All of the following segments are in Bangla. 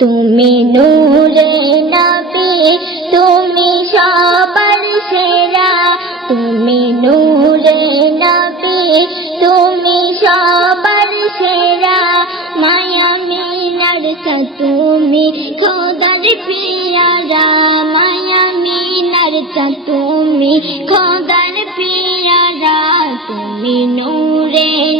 তুমি নূরে নবী, তুমি সবার সেরা। তুমি নূরে নবী, তুমি সবার সেরা। মায়া মিনার তুমি, খোদার পিয়ারা মায়া মিনার তুমি, খোদার পিয়ারা তুমি নূরে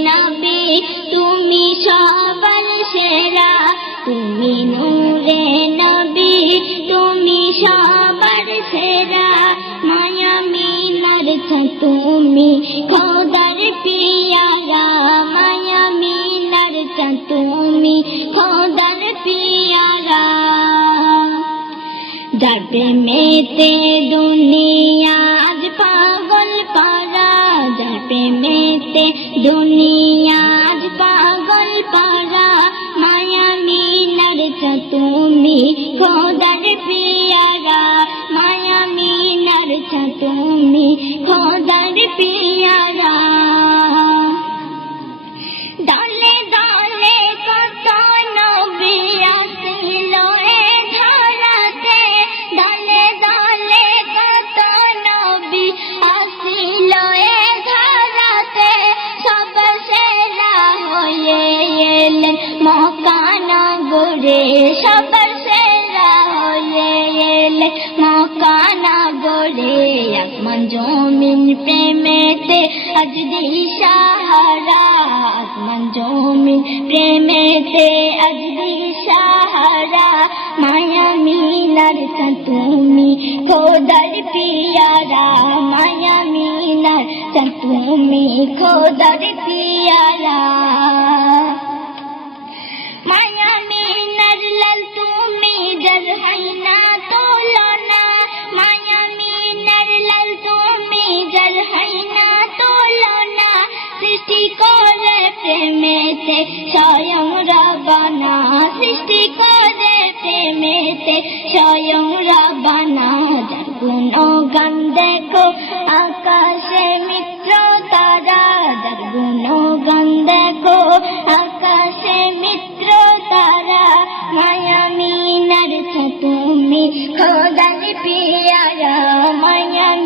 তুমি খোদার পিয়ারা, মায়া মিনার তুমি খোদার পিয়ারা। যার প্রেমেতে দুনিয়া আজ পাগল পারা যার প্রেমেতে দুনিয়া আজ পাগল পারা, মায়া মিনার তুমি খোদার প্রেমেতে আজ দিশাহারা আসমান জমিন প্রেমেতে আজ দিশাহারা মায়া মিনার তুমি, খোদার পিয়ারা, মায়া মিনার তুমি, খোদার পিয়ারা। প্রেমেতে স্বয়ং রবানা সৃষ্টি করে প্রেমেতে স্বয়ং রবানা যার গুণগান দেখো, আকাশে মিত্র তারা। যার গুণগান দেখো, আকাশে মিত্র তারা। মায়া মিনার তুমি, খোদার পিয়ারা। মায়া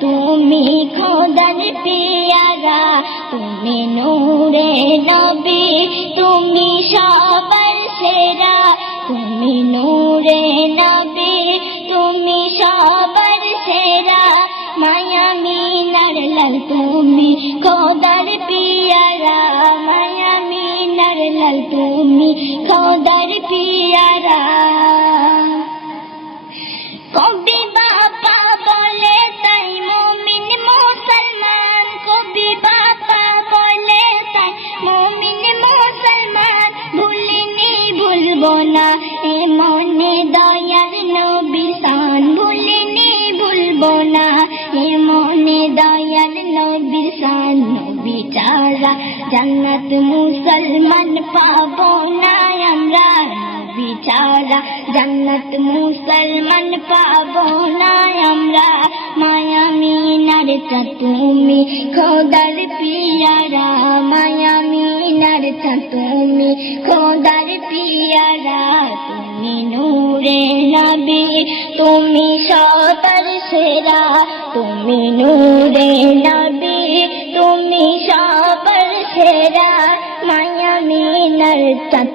তুমি, খোদার পিয়ারা। তুমি নূরে নবী, তুমি সবার সেরা। তুমি নূরে নবী, তুমি সবার সেরা। মায়া মিনার লাল, তুমি খোদার পিয়ারা। মায়া মিনার লাল, তুমি খোদার পিয়ারা। ভুলবো না, এ মনে সান ভুলিনি ভুলবো না, এ মনে দয়াল নবী সান নবী মুসলমান পাবো না, আমরা বিচারা জান্নাত মুসলমান পাবো না, আমরা মায়া মিনার তুমি খোদার পিয়ারা, মায়া মিনার তুমি খোদার পিয়ারা তুমি নূরে নবী তুমি সবার সেরা তুমি নূরে নবী তুমি সবার সেরা মিনার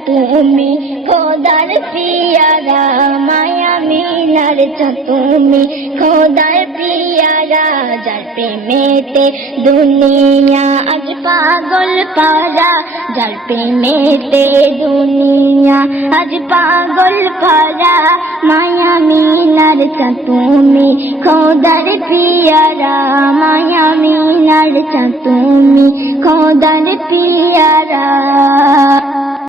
তুমি খোদার পিয়ারা, মায়া মিনার তুমি খোদার পিয়ারা, যার প্রেমেতে দুনিয়া আজ পাগল পারা, যার প্রেমেতে দুনিয়া আজ পাগল পারা, মায়া মিনার তুমি খোদার পিয়ারা, মায়া মিনার তুমি খোদার পিয়ারা।